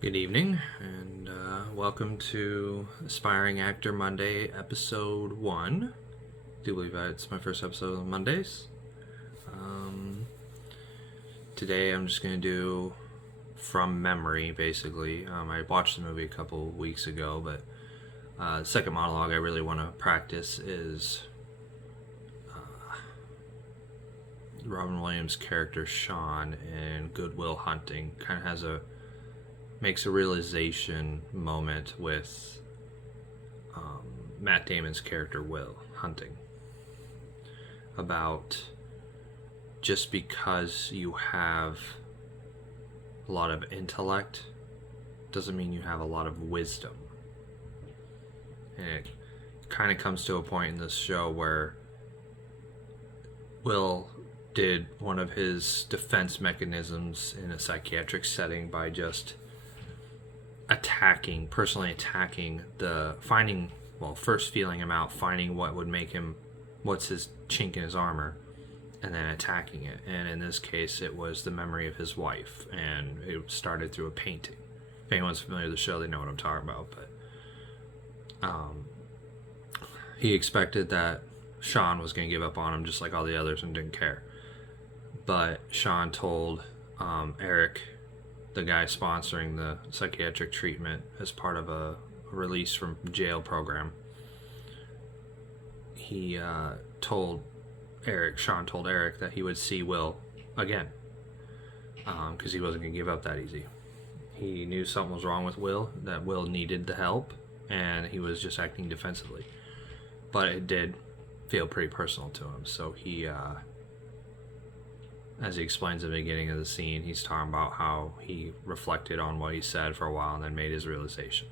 Good evening, and welcome to Aspiring Actor Monday, Episode 1. I do believe it's my first episode on Mondays. Today I'm just going to do from memory, basically. I watched the movie a couple weeks ago, but the second monologue I really want to practice is Robin Williams' character Sean in Good Will Hunting. Kind of makes a realization moment with Matt Damon's character Will Hunting about just because you have a lot of intellect doesn't mean you have a lot of wisdom. And it kind of comes to a point in this show where Will did one of his defense mechanisms in a psychiatric setting by just personally attacking first feeling him out, finding what would make him, what's his chink in his armor, and then attacking it. And in this case, it was the memory of his wife, and it started through a painting. If anyone's familiar with the show, they know what I'm talking about. But he expected that Sean was going to give up on him just like all the others and didn't care. But Sean told Eric, the guy sponsoring the psychiatric treatment as part of a release from jail program, Sean told Eric that he would see Will again, because he wasn't going to give up that easy. He knew something was wrong with Will, that Will needed the help, and he was just acting defensively. But it did feel pretty personal to him, so he as he explains at the beginning of the scene, he's talking about how he reflected on what he said for a while and then made his realization.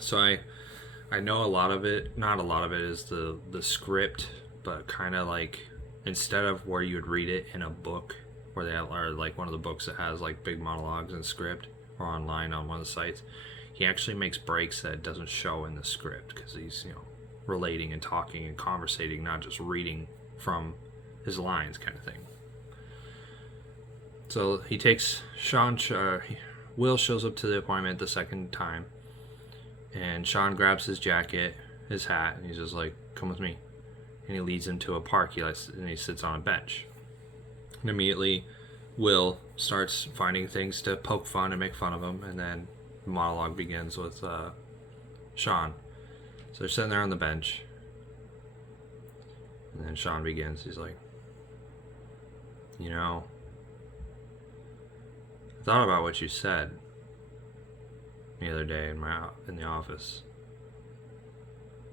So I know a lot of it, not a lot of it is the script, but kind of like, instead of where you would read it in a book, where they are like one of the books that has like big monologues and script, or online on one of the sites, he actually makes breaks that doesn't show in the script, because he's, relating and talking and conversating, not just reading from his lines kind of thing. So he takes Will shows up to the appointment the second time, and Sean grabs his jacket, his hat, and he's just like, "Come with me." And he leads him to a park, and he sits on a bench. And immediately, Will starts finding things to poke fun and make fun of him, and then the monologue begins with Sean. So they're sitting there on the bench, and then Sean begins. He's like, I thought about what you said the other day in the office,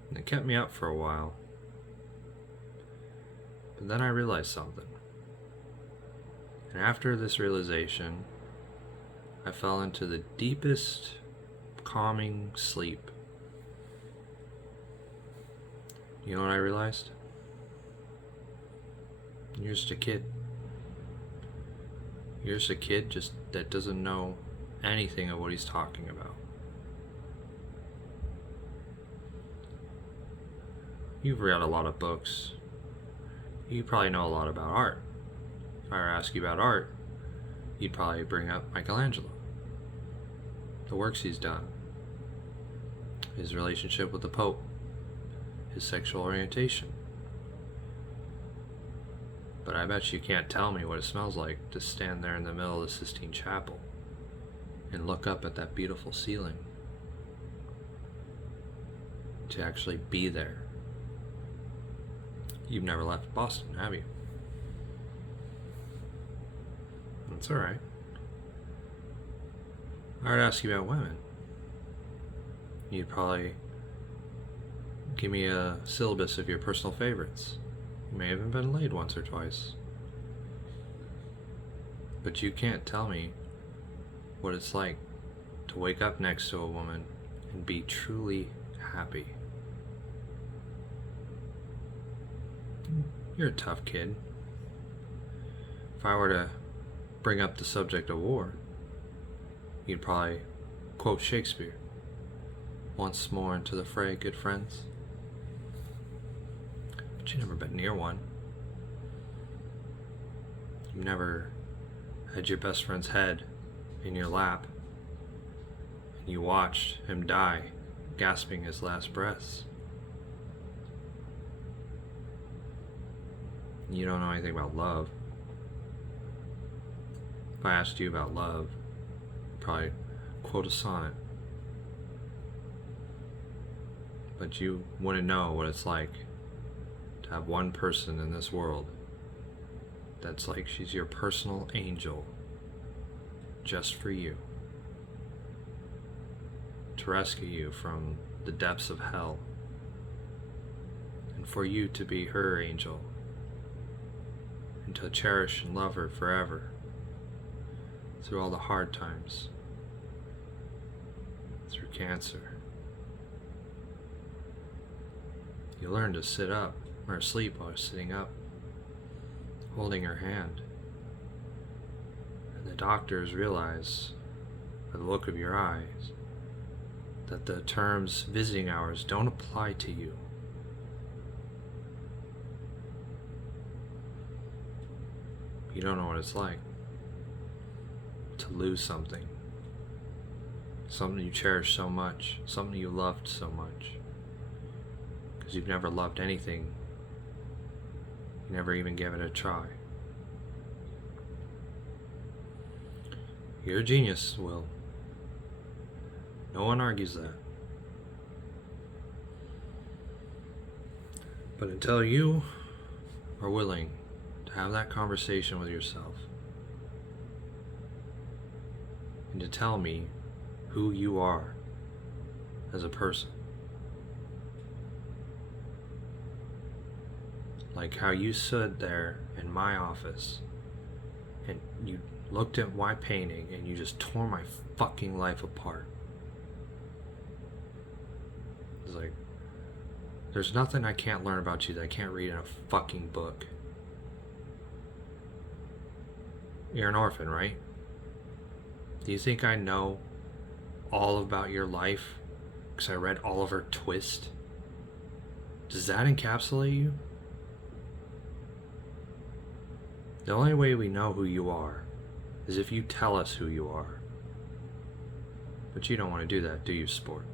and it kept me up for a while. But then I realized something. And after this realization, I fell into the deepest, calming sleep. You know what I realized? You're just a kid. You're just a kid that doesn't know anything of what he's talking about. You've read a lot of books. You probably know a lot about art. If I were to ask you about art, you'd probably bring up Michelangelo, the works he's done, his relationship with the Pope, his sexual orientation. But I bet you can't tell me what it smells like to stand there in the middle of the Sistine Chapel and look up at that beautiful ceiling. To actually be there. You've never left Boston, have you? That's alright. I would ask you about women. You'd probably give me a syllabus of your personal favorites. You may have been laid once or twice. But you can't tell me what it's like to wake up next to a woman and be truly happy. You're a tough kid. If I were to bring up the subject of war, you'd probably quote Shakespeare. Once more into the fray, good friends. But you've never been near one. You've never had your best friend's head in your lap And you watched him die, gasping his last breaths. You don't know anything about love. If I asked you about love, I'd probably quote a sonnet. But you wouldn't know what it's like to have one person in this world that's like she's your personal angel just for you, to rescue you from the depths of hell, and for you to be her angel and to cherish and love her forever through all the hard times, through cancer. You learn to sit up or sleep while sitting up, holding her hand. And the doctors realize, by the look of your eyes, that the terms visiting hours don't apply to you. You don't know what it's like to lose something you cherish so much, something you loved so much. Because you've never loved anything, you never even gave it a try. You're a genius, Will. No one argues that. But until you are willing to have that conversation with yourself and to tell me who you are as a person, like how you stood there in my office and you looked at my painting and you just tore my fucking life apart. It's like, there's nothing I can't learn about you that I can't read in a fucking book. You're an orphan, right? Do you think I know all about your life because I read Oliver Twist? Does that encapsulate you? The only way we know who you are is if you tell us who you are. But you don't want to do that, do you, sport?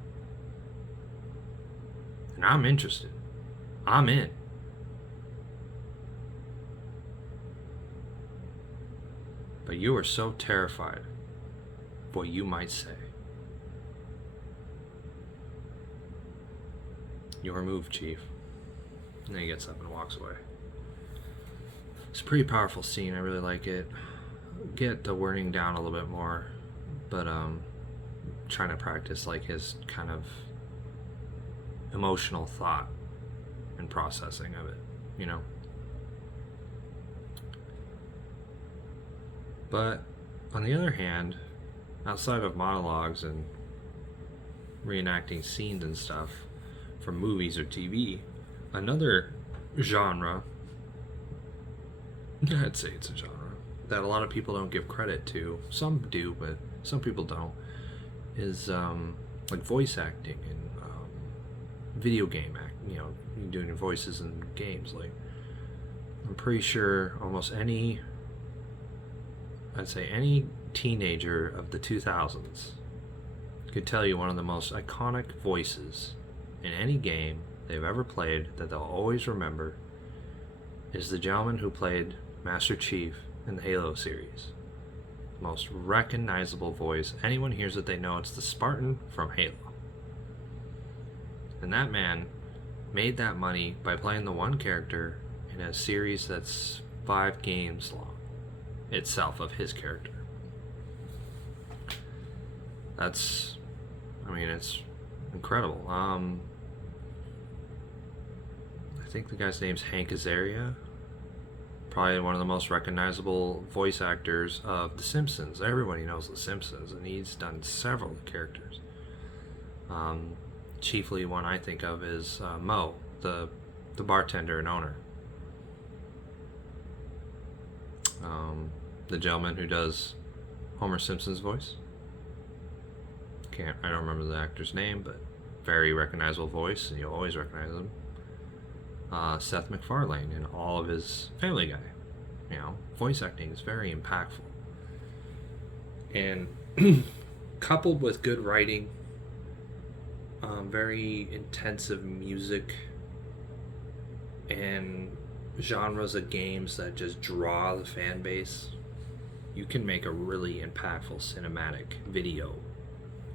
And I'm interested. I'm in. But you are so terrified of what you might say. Your move, Chief. And then he gets up and walks away. It's a pretty powerful scene. I really like it. Get the wording down a little bit more, but trying to practice like his kind of emotional thought and processing of it, you know. But on the other hand, outside of monologues and reenacting scenes and stuff from movies or TV, another genre, I'd say it's a genre that a lot of people don't give credit to. Some do, but some people don't. Is like voice acting and video game acting. You know, doing voices in games. Like, I'm pretty sure almost any, I'd say any teenager of the 2000s could tell you one of the most iconic voices in any game they've ever played that they'll always remember is the gentleman who played Master Chief in the Halo series. Most recognizable voice. Anyone hears it, they know it's the Spartan from Halo. And that man made that money by playing the one character in a series that's 5 games long itself of his character. That's, I mean, it's incredible. I think the guy's name's Hank Azaria. Probably one of the most recognizable voice actors of The Simpsons. Everybody knows The Simpsons, and he's done several characters. Chiefly one I think of is Mo, the bartender and owner. The gentleman who does Homer Simpson's voice. I don't remember the actor's name, but very recognizable voice, and you'll always recognize him. Seth MacFarlane in all of his Family Guy. You know, voice acting is very impactful. And coupled with good writing, very intensive music, and genres of games that just draw the fan base, you can make a really impactful cinematic video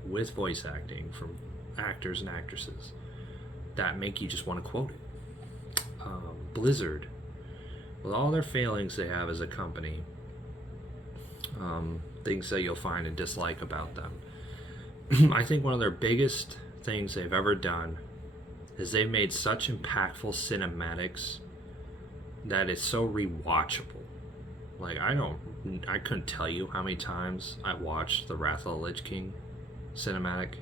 with voice acting from actors and actresses that make you just want to quote it. Blizzard, with all their failings they have as a company, things that you'll find and dislike about them, I think one of their biggest things they've ever done is they've made such impactful cinematics that it's so rewatchable. Like, I couldn't tell you how many times I watched the Wrath of the Lich King cinematic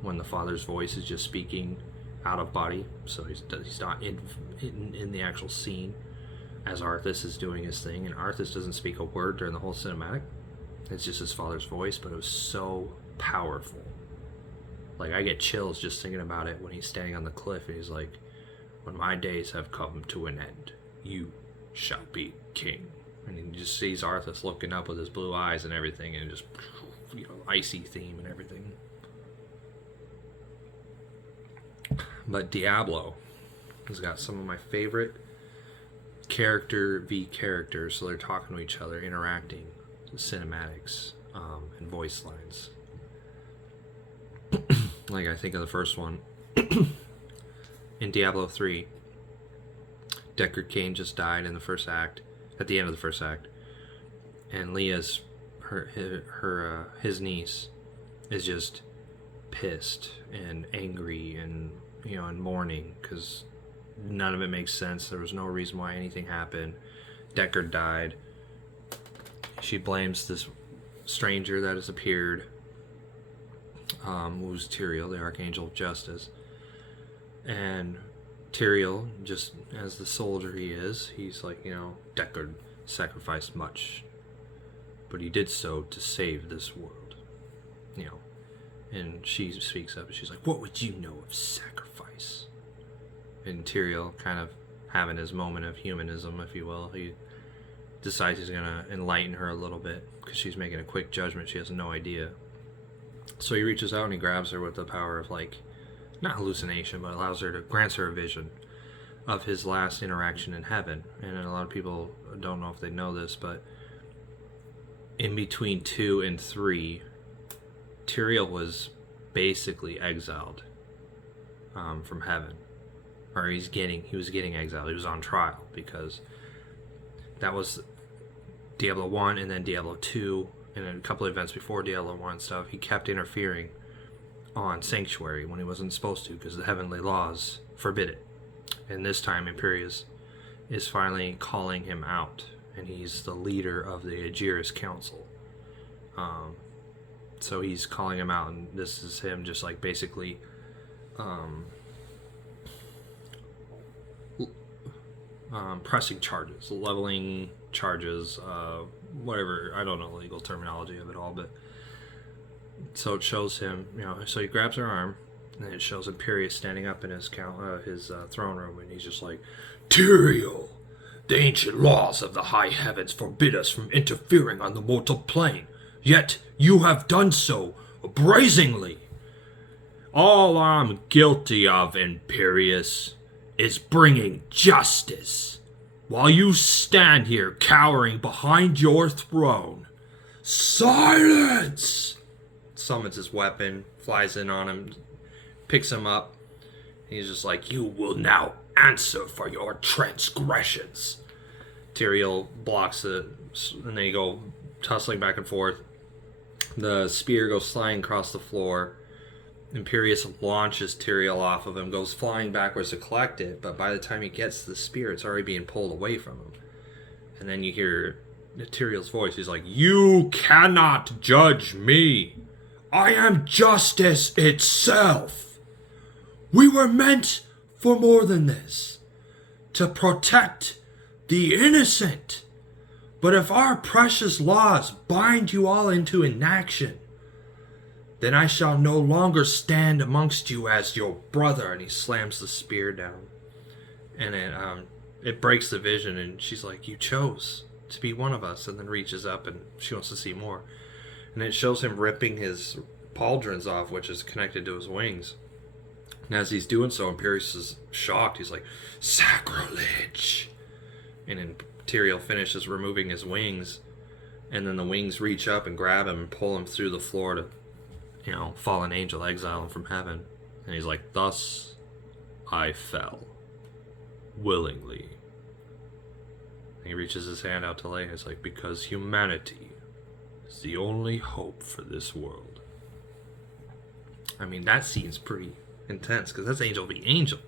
when the father's voice is just speaking out of body, so he's not in the actual scene as Arthas is doing his thing, and Arthas doesn't speak a word during the whole cinematic. It's just his father's voice, but it was so powerful. Like, I get chills just thinking about it when he's standing on the cliff and he's like, "When my days have come to an end, you shall be king." And he just sees Arthas looking up with his blue eyes and everything, and just, icy theme and everything. But Diablo has got some of my favorite character v characters, so they're talking to each other, interacting, cinematics, and voice lines. Like, I think of the first one in Diablo 3. Deckard Cain just died in the first act, at the end of the first act, and Leah's his niece is just pissed and angry and and mourning because none of it makes sense. There was no reason why anything happened. Deckard died. She blames this stranger that has appeared, who's Tyrael, the Archangel of Justice. And Tyrael, just as the soldier he is, he's like, Deckard sacrificed much, but he did so to save this world. And she speaks up and she's like, "What would you know of sacrifice?" And Tyrael, kind of having his moment of humanism, if you will, he decides he's going to enlighten her a little bit because she's making a quick judgment. She has no idea. So he reaches out and he grabs her with the power of, like, not hallucination, but grants her a vision of his last interaction in heaven. And a lot of people don't know if they know this, but in between 2 and 3, Tyrael was basically exiled from heaven, or he was getting exiled. He was on trial because that was Diablo 1 and then Diablo 2 and a couple of events before Diablo 1 stuff. He kept interfering on Sanctuary when he wasn't supposed to because the heavenly laws forbid it. And this time Imperius is finally calling him out, and he's the leader of the Aegirus Council. So he's calling him out, and this is him just like basically pressing charges, leveling charges, whatever, I don't know the legal terminology of it all, but so it shows him, so he grabs her arm, and it shows Imperius standing up in his throne room, and he's just like, "Tyrael, the ancient laws of the high heavens forbid us from interfering on the mortal plane. Yet you have done so brazenly. All I'm guilty of, Imperius, is bringing justice, while you stand here cowering behind your throne. Silence!" Summons his weapon, flies in on him, picks him up. He's just like, "You will now answer for your transgressions." Tyrael blocks it, and they go tussling back and forth. The spear goes flying across the floor. Imperius launches Tyrael off of him, goes flying backwards to collect it, but by the time he gets to the spear, it's already being pulled away from him. And then you hear Tyrael's voice. He's like, "You cannot judge me. I am justice itself. We were meant for more than this, to protect the innocent. But if our precious laws bind you all into inaction, then I shall no longer stand amongst you as your brother." And he slams the spear down. And it breaks the vision, and she's like, "You chose to be one of us," and then reaches up and she wants to see more. And it shows him ripping his pauldrons off, which is connected to his wings. And as he's doing so, Imperius is shocked. He's like, sacrilege! And Imperial finishes removing his wings, and then the wings reach up and grab him and pull him through the floor to, fallen angel, exile him from heaven. And he's like, thus I fell. Willingly. And he reaches his hand out to Leia. It's like, because humanity is the only hope for this world. I mean, that scene's pretty intense, because that's Angel v. Angel.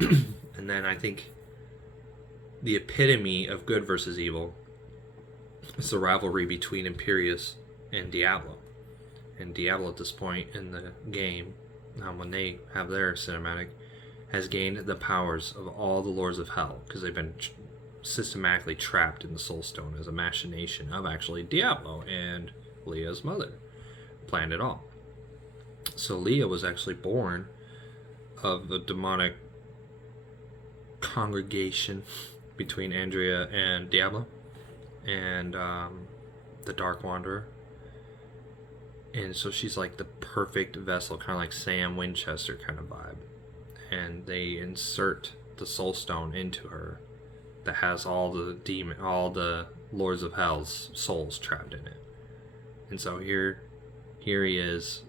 And then I think the epitome of good versus evil is the rivalry between Imperius and Diablo. And Diablo at this point in the game, when they have their cinematic, has gained the powers of all the Lords of Hell, because they've been systematically trapped in the Soul Stone as a machination of actually Diablo and Leah's mother. Planned it all. So Leah was actually born of the demonic congregation between Andrea and Diablo and the Dark Wanderer. And so she's like the perfect vessel, kind of like Sam Winchester kind of vibe. And they insert the Soul Stone into her that has all the Lords of Hell's souls trapped in it. And so here he is,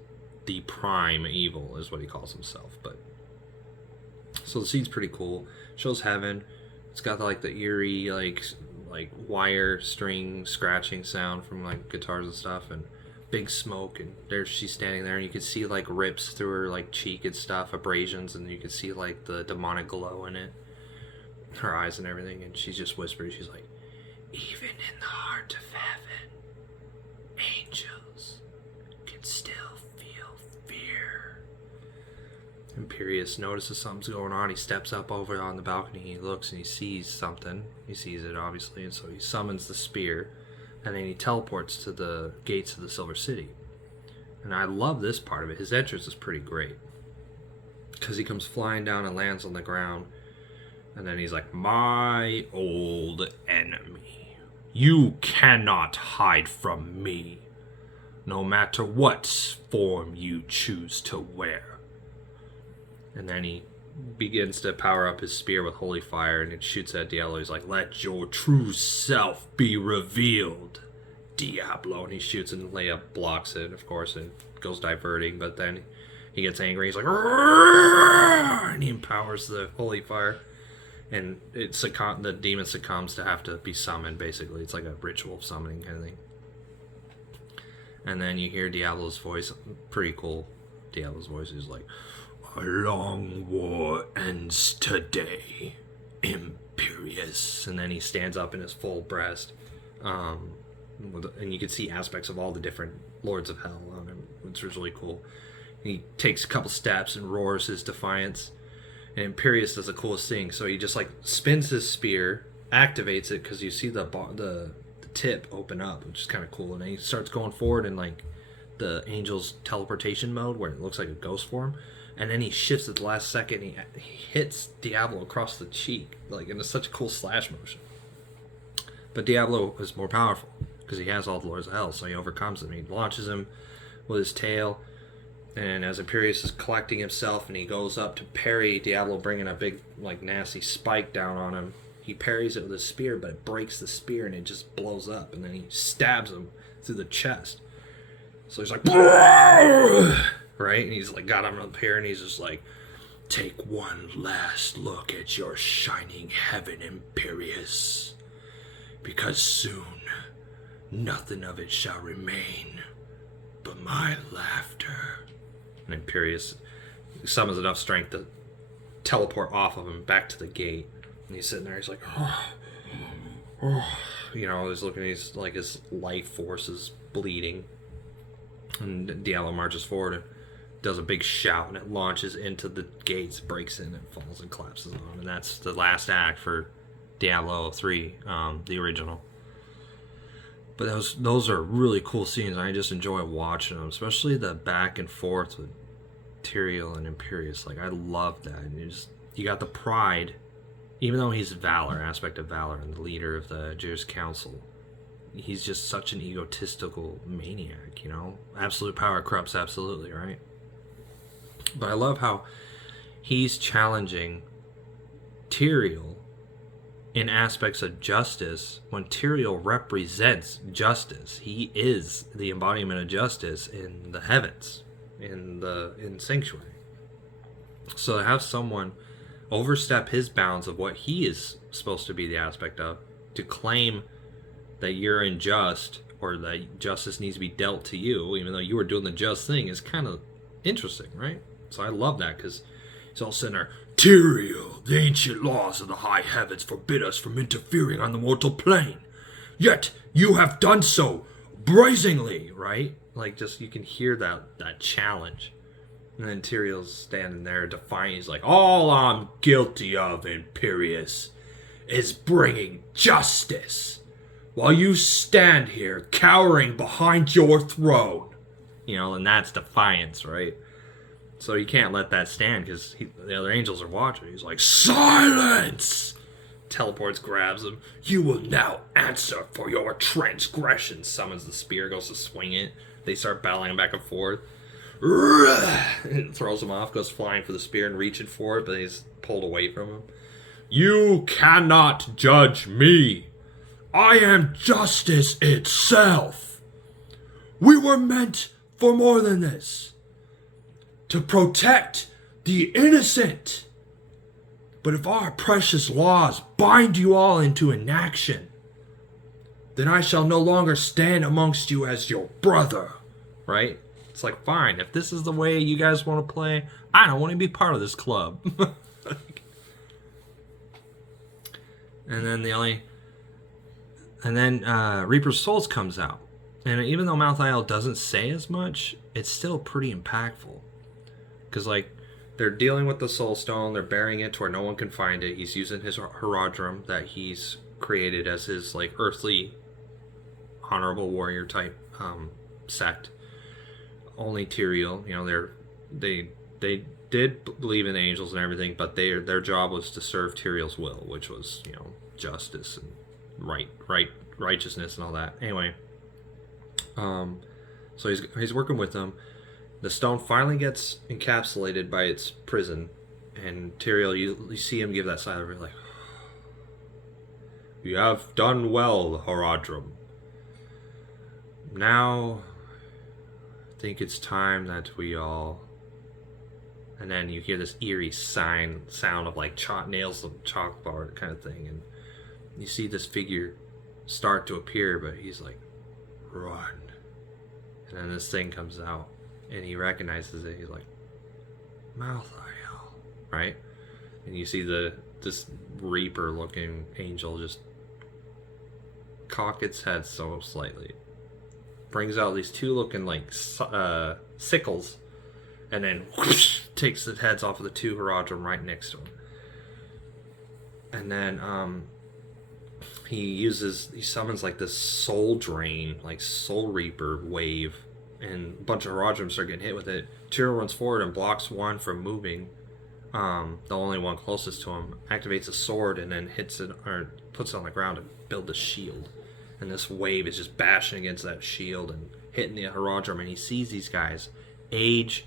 the prime evil is what he calls himself. But so the scene's pretty cool. Shows heaven. It's got like the eerie like wire string scratching sound from like guitars and stuff, and big smoke, and there she's standing there, and you can see like rips through her like cheek and stuff, abrasions, and you can see like the demonic glow in it, her eyes and everything. And she's just whispering, she's like, even in the heart of heaven, angels can still feel fear. Imperius notices something's going on. He steps up over on the balcony, he looks and he sees something. He sees it obviously, and so he summons the spear, and then he teleports to the gates of the Silver City. And I love this part of it. His entrance is pretty great, because he comes flying down and lands on the ground, and then he's like, my old enemy, you cannot hide from me, no matter what form you choose to wear. And then he begins to power up his spear with holy fire, and it shoots at Diablo. He's like, let your true self be revealed, Diablo. And he shoots, and Leia blocks it, of course, and goes diverting. But then he gets angry. He's like, "Arrgh!" And he empowers the holy fire, and the demon succumbs to have to be summoned. Basically, it's like a ritual summoning kind of thing. And then you hear Diablo's voice, pretty cool. Diablo's voice is like, a long war ends today, Imperius. And then he stands up in his full breast, and you can see aspects of all the different Lords of Hell on him, which was really cool. He takes a couple steps and roars his defiance, and Imperius does the coolest thing. So he just like spins his spear, activates it, because you see the tip open up, which is kind of cool. And then he starts going forward in like the angel's teleportation mode, where it looks like a ghost form. And then he shifts at the last second. He hits Diablo across the cheek, like in such a cool slash motion. But Diablo is more powerful because he has all the Lords of Hell, so he overcomes him. He launches him with his tail, and as Imperius is collecting himself, and he goes up to parry Diablo, bringing a big, like, nasty spike down on him. He parries it with his spear, but it breaks the spear, and it just blows up. And then he stabs him through the chest. So he's like, right? And he's like got him up here, and he's just like, take one last look at your shining heaven, Imperius, because soon nothing of it shall remain but my laughter. And Imperius summons enough strength to teleport off of him back to the gate. And he's sitting there, he's like, he's looking, he's like, his life force is bleeding. And Diablo marches forward and does a big shout, and it launches into the gates, breaks in, and falls and collapses on him. And that's the last act for Diablo 3, the original. But those are really cool scenes. I just enjoy watching them, especially the back and forth with Tyrael and Imperius. Like, I love that. And you got the pride, even though he's aspect of valor, and the leader of the Jewish council. he's just such an egotistical maniac, you know? Absolute power corrupts absolutely, right? But I love how he's challenging Tyrael in aspects of justice when Tyrael represents justice. He is the embodiment of justice in the heavens, in Sanctuary. So to have someone overstep his bounds of what he is supposed to be the aspect of, to claim that you're unjust or that justice needs to be dealt to you, even though you were doing the just thing, is kind of interesting, right? So I love that, because he's all sitting there, Tyrael, the ancient laws of the high heavens forbid us from interfering on the mortal plane. Yet you have done so brazenly, right? Like, just, you can hear that challenge. And then Tyrael's standing there defiant. He's like, all I'm guilty of, Imperius, is bringing justice, while you stand here cowering behind your throne. You know, and that's defiance, right? So you can't let that stand, because the other angels are watching. He's like, silence! Teleports, grabs him. You will now answer for your transgression. Summons the spear, goes to swing it. They start battling back and forth. It throws him off, goes flying for the spear and reaching for it, but he's pulled away from him. You cannot judge me. I am justice itself. We were meant for more than this. To protect the innocent. But if our precious laws bind you all into inaction, then I shall no longer stand amongst you as your brother. Right? It's like, fine, if this is the way you guys want to play, I don't want to be part of this club. And then Reaper's Souls comes out. And even though Malthael doesn't say as much, it's still pretty impactful. Because, like, they're dealing with the Soul Stone, they're burying it to where no one can find it. He's using his Horadrim that he's created as his, like, earthly, honorable warrior type sect. Only Tyrael, you know, they did believe in the angels and everything, but their job was to serve Tyrael's will, which was, you know, justice and righteousness and all that. Anyway, so he's working with them. The stone finally gets encapsulated by its prison, and Tyrael, you see him give that sigh of like, you have done well, Horadrim. Now, I think it's time that we all... And then you hear this eerie sound of like nails of chalkboard kind of thing, and you see this figure start to appear, but he's like, run. And then this thing comes out, and he recognizes it. He's like, Malthael, right? And you see this Reaper-looking angel just cock its head so slightly, brings out these two looking like sickles, and then whoosh, takes the heads off of the two Horadrim right next to him. And then he summons like this soul drain, like soul reaper wave, and a bunch of Horadrim start getting hit with it. Tyrael runs forward and blocks one from moving. The only one closest to him activates a sword and then hits it, or puts it on the ground to build a shield. And this wave is just bashing against that shield and hitting the Horadrim, and he sees these guys age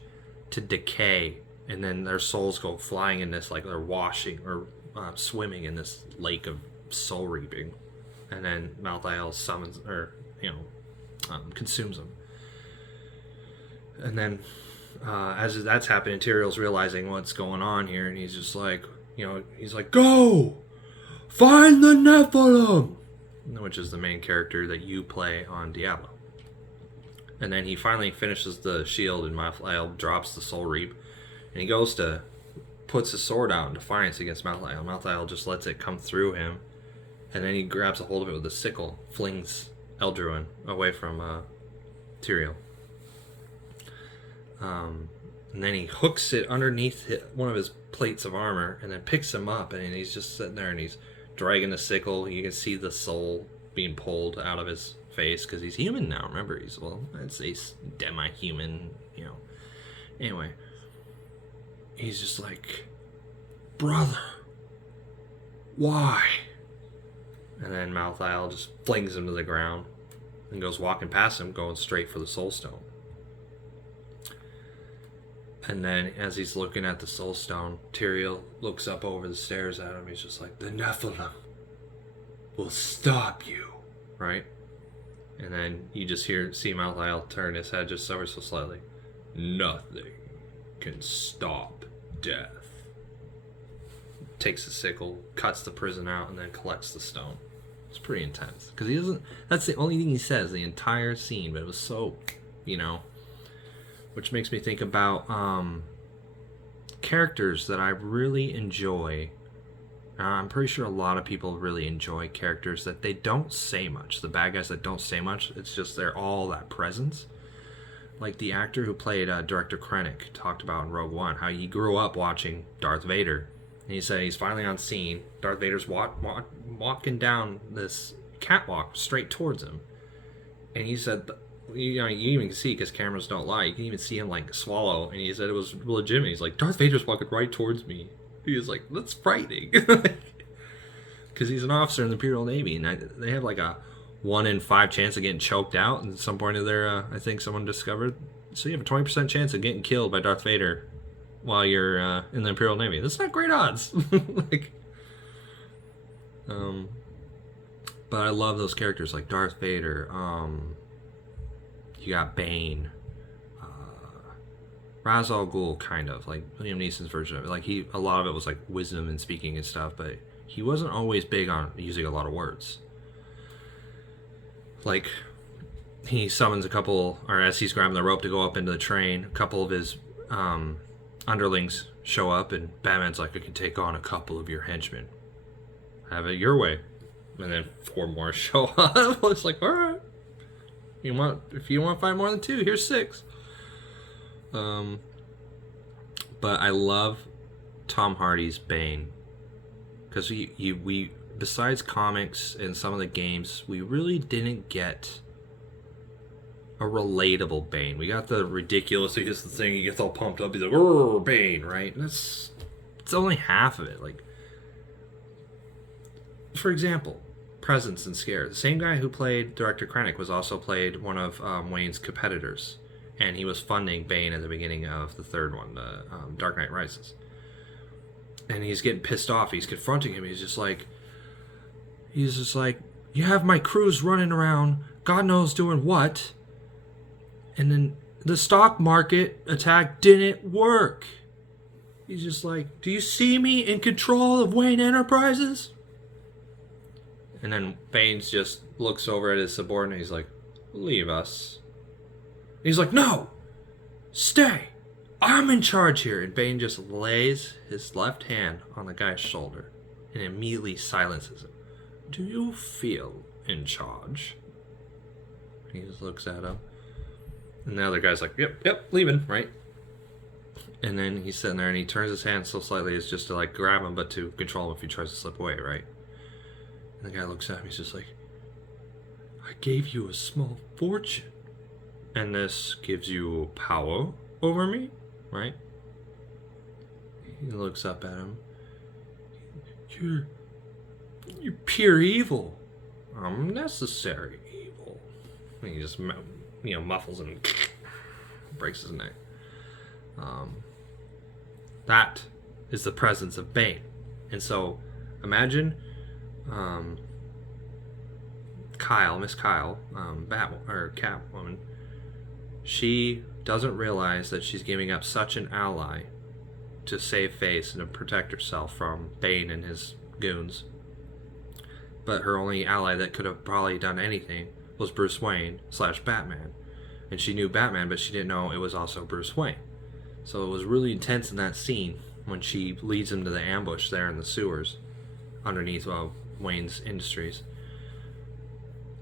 to decay, and then their souls go flying in this, like they're washing or swimming in this lake of soul reaping. And then Malthael summons, or consumes them. And then as that's happening, Tyrael's realizing what's going on here, and he's just like, he's like, go find the Nephilim, which is the main character that you play on Diablo. And then he finally finishes the shield, and Malthael drops the Soul Reap, and he goes to puts his sword out in defiance against Malthael. Malthael just lets it come through him, and then he grabs a hold of it with a sickle, flings Eldruin away from Tyrael. And then he hooks it underneath one of his plates of armor, and then picks him up, and he's just sitting there, and he's dragging the sickle. You can see the soul being pulled out of his face, because he's human now. Remember, I'd say demi-human, Anyway, he's just like, brother, why? And then Malthael just flings him to the ground, and goes walking past him, going straight for the Soul Stone. And then as he's looking at the Soul Stone, Tyrael looks up over the stairs at him. He's just like, the Nephilim will stop you, right? And then you just see Malthael turn his head just ever so slightly. Nothing can stop death. Takes the sickle, cuts the prison out, and then collects the stone. It's pretty intense. Because he doesn't... That's the only thing he says the entire scene, but it was so, Which makes me think about characters that I really enjoy. I'm pretty sure a lot of people really enjoy characters that they don't say much. The bad guys that don't say much, it's just they're all that presence. Like the actor who played Director Krennic talked about in Rogue One, how he grew up watching Darth Vader. And he said he's finally on scene. Darth Vader's walking down this catwalk straight towards him. And he said, you even can see, because cameras don't lie, you can even see him like swallow. And he said it was legitimate. He's like, Darth Vader's walking right towards me. He was like, that's frightening. Because he's an officer in the Imperial Navy, and they have like a 1 in 5 chance of getting choked out at some point of their, I think someone discovered. So you have a 20% chance of getting killed by Darth Vader while you're in the Imperial Navy. That's not great odds. But I love those characters like Darth Vader. You got Bane. Ra's al Ghul, kind of like Liam Neeson's version of it. Like a lot of it was like wisdom and speaking and stuff, but he wasn't always big on using a lot of words. Like he summons a couple, or as he's grabbing the rope to go up into the train, a couple of his underlings show up, and Batman's like, I can take on a couple of your henchmen. Have it your way. And then 4 more show up. It's like, all right. If you want to find more than 2, here's 6. But I love Tom Hardy's Bane, because we besides comics and some of the games, we really didn't get a relatable Bane. We got the ridiculous, he gets the thing, he gets all pumped up, he's like, "Rrr, Bane," right? And it's only half of it. Like, for example, presence and scare. The same guy who played Director Krennic was also played one of Wayne's competitors. And he was funding Bane at the beginning of the third one, the Dark Knight Rises. And he's getting pissed off. He's confronting him. He's just like, you have my crews running around, God knows doing what. And then the stock market attack didn't work. He's just like, do you see me in control of Wayne Enterprises? And then Bane just looks over at his subordinate. He's like, leave us. He's like, no, stay. I'm in charge here. And Bane just lays his left hand on the guy's shoulder and immediately silences him. Do you feel in charge? He just looks at him. And the other guy's like, yep, leaving, right? And then he's sitting there and he turns his hand so slightly as just to like grab him, but to control him if he tries to slip away, right? And the guy looks at him, he's just like, I gave you a small fortune. And this gives you power over me, right? He looks up at him. You're pure evil. I'm necessary evil. And he just, muffles him and breaks his neck. That is the presence of Bane. And so, imagine Miss Kyle, Catwoman. She doesn't realize that she's giving up such an ally to save face and to protect herself from Bane and his goons. But her only ally that could have probably done anything was Bruce Wayne / Batman. And she knew Batman, but she didn't know it was also Bruce Wayne. So it was really intense in that scene when she leads him to the ambush there in the sewers underneath Wayne's Industries.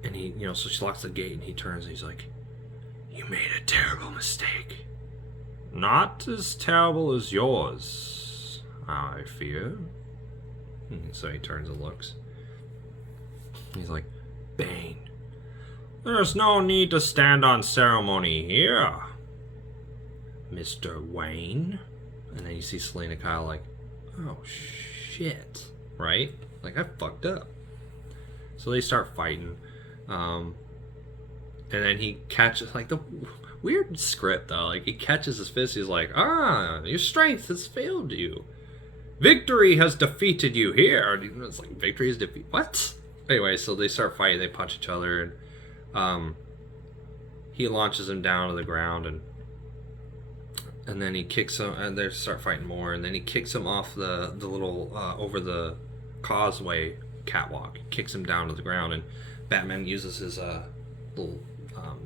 And he, so she locks the gate and he turns and he's like, you made a terrible mistake. Not as terrible as yours, I fear. And so he turns and looks. He's like, Bane, there's no need to stand on ceremony here, Mr. Wayne. And then you see Selena Kyle like, oh shit, right? Like, I fucked up. So they start fighting. And then he catches, like, the weird script, though. Like, he catches his fist. He's like, your strength has failed you. Victory has defeated you here. And it's like, victory is defeat. What? Anyway, so they start fighting. They punch each other. And he launches him down to the ground. And then he kicks him. And they start fighting more. And then he kicks him off the little, over the causeway catwalk. He kicks him down to the ground. And Batman uses his little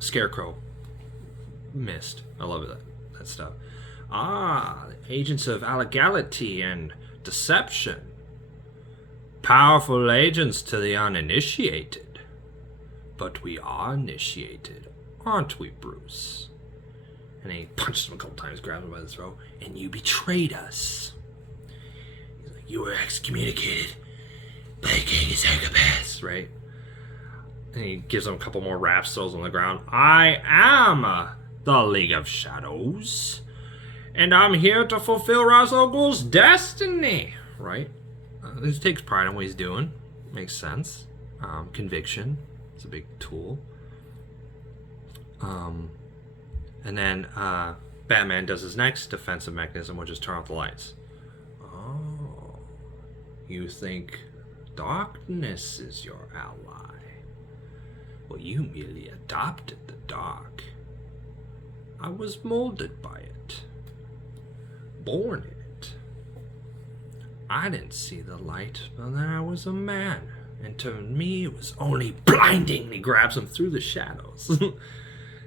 scarecrow mist. I love that stuff. Agents of illegality and deception. Powerful agents to the uninitiated. But we are initiated, aren't we, Bruce? And he punches him a couple times, grabs him by the throat. And you betrayed us. He's like, you were excommunicated by King Psychopaths, right? And he gives him a couple more raps, throws him on the ground. I am the League of Shadows, and I'm here to fulfill Ra's al Ghul's destiny, right? He takes pride in what he's doing. Makes sense. Conviction. It's a big tool. And then Batman does his next defensive mechanism, which is turn off the lights. Oh, you think darkness is your ally? Well, you merely adopted the dark. I was molded by it. Born in it. I didn't see the light, but then I was a man. And to me, it was only blinding. He grabs him through the shadows.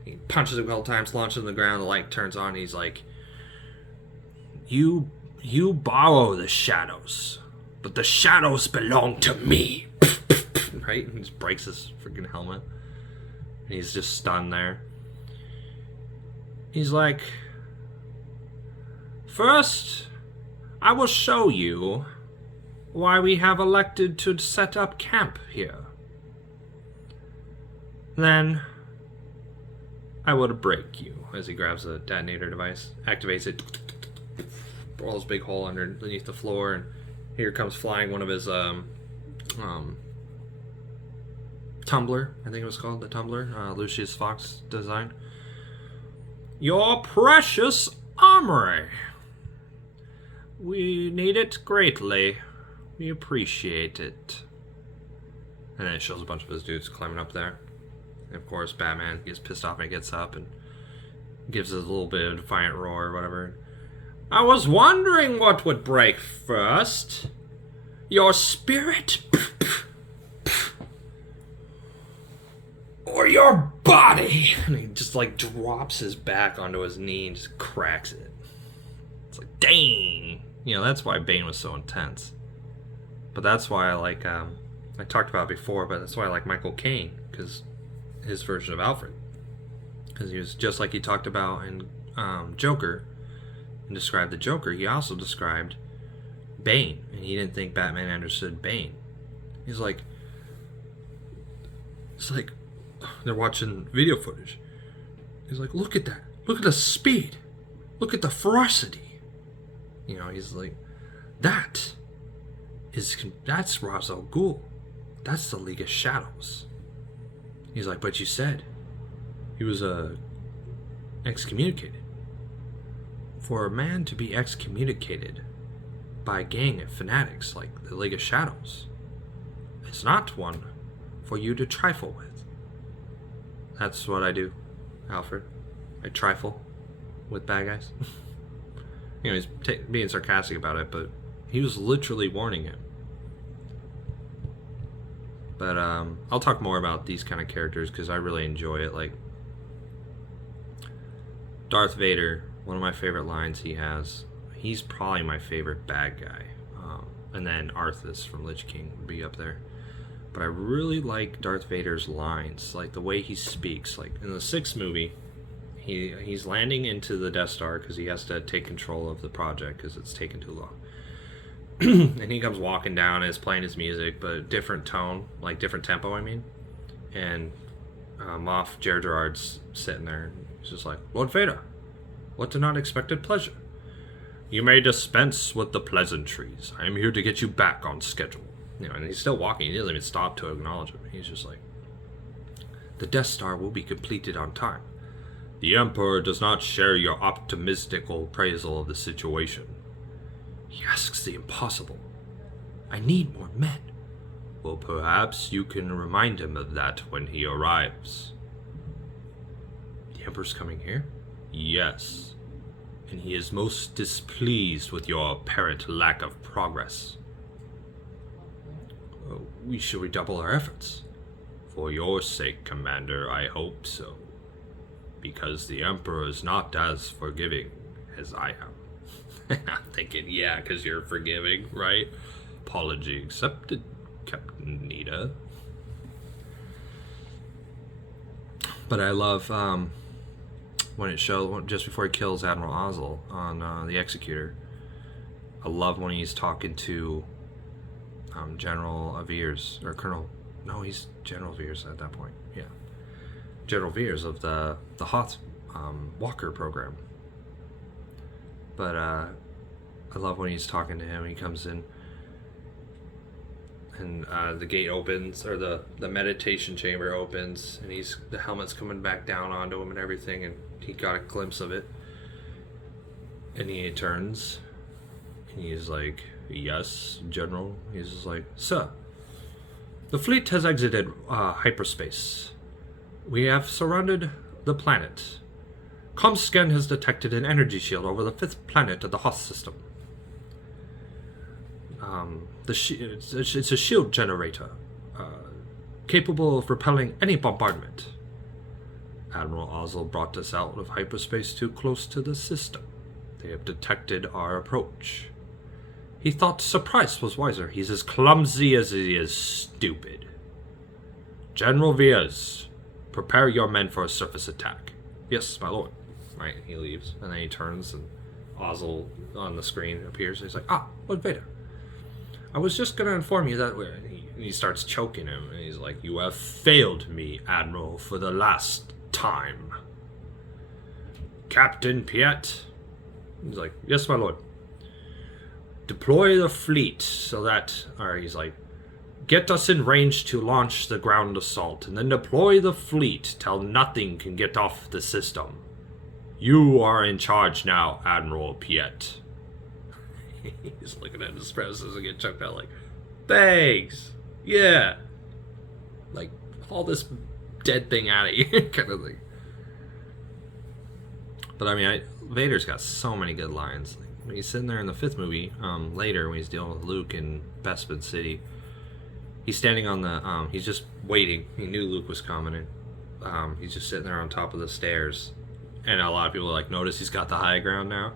He punches him a couple times, launches him on the ground, the light turns on, he's like, You borrow the shadows, but the shadows belong to me. Right? And he just breaks his freaking helmet. And he's just stunned there. He's like, first, I will show you why we have elected to set up camp here. Then, I will break you. As he grabs a detonator device, activates it, rolls a big hole underneath the floor, and here comes flying one of his tumbler, I think it was called, the tumbler, Lucius Fox design. Your precious armory. We need it greatly. We appreciate it. And then it shows a bunch of his dudes climbing up there. And of course, Batman gets pissed off and he gets up and gives a little bit of a defiant roar or whatever. I was wondering what would break first. Your spirit? Or your body? And he just like drops his back onto his knee and just cracks it. It's like, dang. You know, that's why Bane was so intense. But that's why I like, I talked about it before, but that's why I like Michael Caine, because his version of Alfred. Because he was just like he talked about in Joker, and described the Joker, he also described Bane, and he didn't think Batman understood Bane. He's like, it's like, they're watching video footage. He's like, look at that. Look at the speed. Look at the ferocity. You know, he's like, that's Ra's al Ghul. That's the League of Shadows. He's like, but you said he was excommunicated. For a man to be excommunicated by a gang of fanatics like the League of Shadows, it's not one for you to trifle with. That's what I do, Alfred. I trifle with bad guys. You know, he's being sarcastic about it, but he was literally warning him. But I'll talk more about these kind of characters because I really enjoy it. Like Darth Vader, one of my favorite lines he has. He's probably my favorite bad guy. And then Arthas from Lich King would be up there. But I really like Darth Vader's lines, like the way he speaks. Like in the 6th movie, he's landing into the Death Star because he has to take control of the project because it's taken too long. And he comes walking down and is playing his music, but different tone, like different tempo, I mean. And Moff Gerard's sitting there, and he's just like, Lord Vader, what an unexpected pleasure. You may dispense with the pleasantries. I am here to get you back on schedule. You know, and he's still walking. He doesn't even stop to acknowledge him. He's just like, The Death Star will be completed on time. The Emperor does not share your optimistic appraisal of the situation. He asks the impossible. I need more men. Well, perhaps you can remind him of that when he arrives. The Emperor's coming here? Yes. And he is most displeased with your apparent lack of progress. We should redouble our efforts. For your sake, Commander, I hope so. Because the Emperor is not as forgiving as I am. I'm thinking, yeah, because you're forgiving, right? Apology accepted, Captain Nita. But I love when it shows, just before he kills Admiral Ozzel on the Executor. I love when he's talking to General Veers, or Colonel. No, he's General Veers at that point. Yeah, General Veers of the Hoth Walker program. But I love when he's talking to him. He comes in, and the gate opens, or the meditation chamber opens, and the helmet's coming back down onto him and everything, and he got a glimpse of it. And he turns, and he's like, "Yes, General." He's just like, "Sir, the fleet has exited hyperspace. We have surrounded the planet. Comscan has detected an energy shield over the 5th planet of the Hoth system. It's a shield generator, capable of repelling any bombardment. Admiral Ozzel brought us out of hyperspace too close to the system. They have detected our approach. He thought surprise was wiser. He's as clumsy as he is stupid. General Veers, prepare your men for a surface attack." "Yes, my lord." Right, and he leaves, and then he turns, and Ozzel on the screen appears, and he's like, Lord Vader, I was just going to inform you that he starts choking him, and he's like, "You have failed me, Admiral, for the last time." "Captain Piet." He's like, "Yes, my lord." "Deploy the fleet so that," or he's like, "get us in range to launch the ground assault, and then deploy the fleet till nothing can get off the system. You are in charge now, Admiral Piet." He's looking at his presses and get choked out like, "Thanks, yeah, like haul this dead thing out of here," kind of thing. But I mean, Vader's got so many good lines. Like, when he's sitting there in the 5th movie, later when he's dealing with Luke in Bespin City, he's standing on the, he's just waiting. He knew Luke was coming, and he's just sitting there on top of the stairs. And a lot of people like notice he's got the high ground now.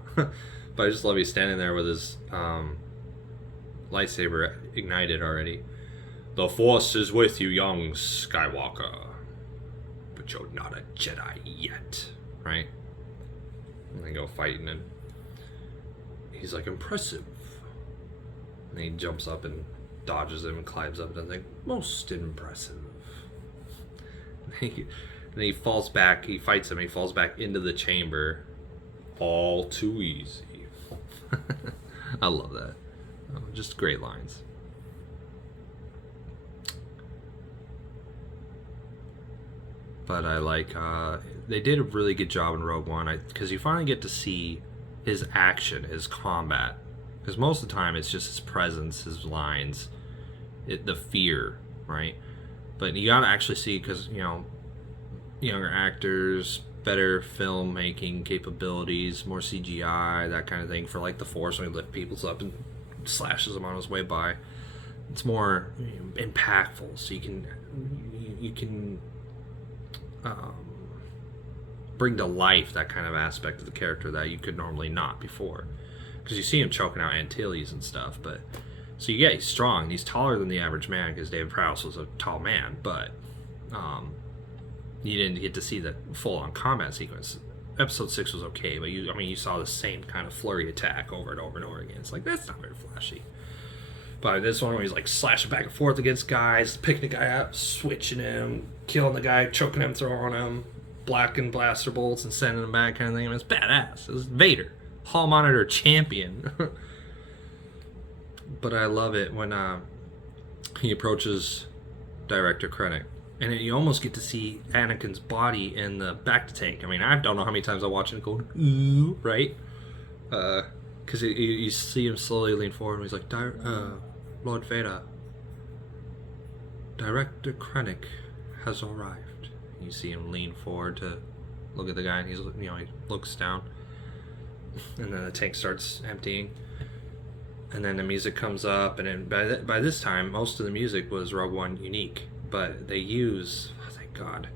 But I just love he's standing there with his lightsaber ignited already. "The Force is with you, young Skywalker. But you're not a Jedi yet." Right? And they go fighting, and he's like, "Impressive." And he jumps up and dodges him and climbs up and like, "Most impressive." And he falls back, he fights him, he falls back into the chamber. All too easy. I love that. Just great lines. But I like, they did a really good job in Rogue One, because you finally get to see his action, his combat. Because most of the time it's just his presence, his lines, the fear, right? But you gotta actually see, because, younger actors, better filmmaking capabilities, more CGI, that kind of thing, for like the Force when he lifts people up and slashes them on his way by. It's more impactful, so you can bring to life that kind of aspect of the character that you could normally not before, because you see him choking out Antilles and stuff. But so yeah, he's strong, he's taller than the average man, because David Prowse was a tall man, but you didn't get to see the full-on combat sequence. Episode 6 was okay, but you saw the same kind of flurry attack over and over and over again. It's like, that's not very flashy. But this one where he's like slashing back and forth against guys, picking the guy up, switching him, killing the guy, choking him, throwing him, blocking blaster bolts and sending him back, kind of thing. I mean, it's badass. It was Vader, Hall Monitor champion. But I love it when he approaches Director Krennic, and you almost get to see Anakin's body in the back tank. I mean, I don't know how many times I watch it go, ooh, right? Because you see him slowly lean forward, and he's like, Lord Vader, Director Krennic has arrived. You see him lean forward to look at the guy, and he looks down, and then the tank starts emptying, and then the music comes up, and then by this time, most of the music was Rogue One unique, but they use, oh, thank God,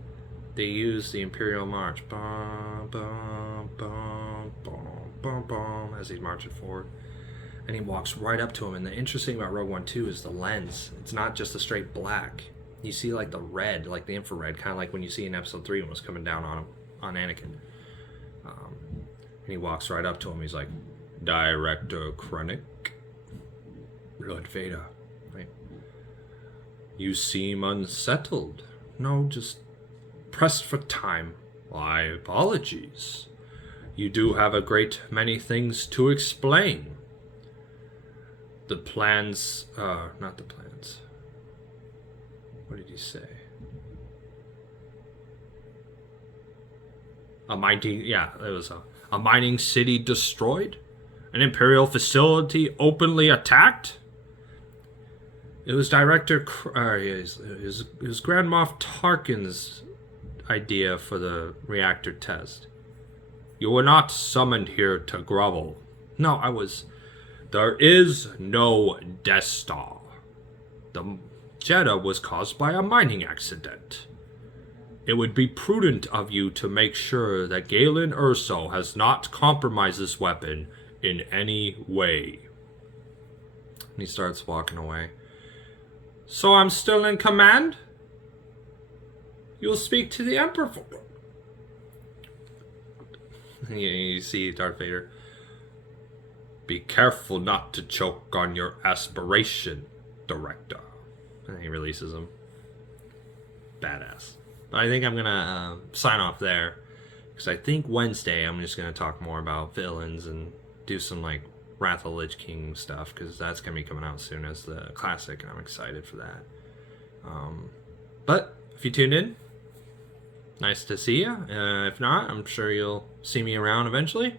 they use the Imperial March, bum, bum, bum, bum, bum, bum, as he's marching forward. And he walks right up to him. And the interesting about Rogue One 2 is the lens. It's not just a straight black. You see like the red, like the infrared, kind of like when you see in Episode 3 when it was coming down on him, on Anakin. And he walks right up to him. He's like, Director Krennic, Lord Vader. Right? You seem unsettled. No, just pressed for time. My apologies. You do have a great many things to explain. The plans, not the plans. What did he say? A mining city destroyed? An Imperial facility openly attacked? It was it was Grand Moff Tarkin's idea for the reactor test. You were not summoned here to grovel. No, I was... There is no Death Star. The Jeddah was caused by a mining accident. It would be prudent of you to make sure that Galen Erso has not compromised this weapon in any way. And he starts walking away. So I'm still in command? You'll speak to the Emperor. You see Darth Vader. Be careful not to choke on your aspiration, Director. And he releases him. Badass. But I think I'm going to sign off there. Because I think Wednesday I'm just going to talk more about villains and do some like Wrath of the Lich King stuff. Because that's going to be coming out soon as the classic. And I'm excited for that. But if you tuned in, nice to see you. If not, I'm sure you'll see me around eventually.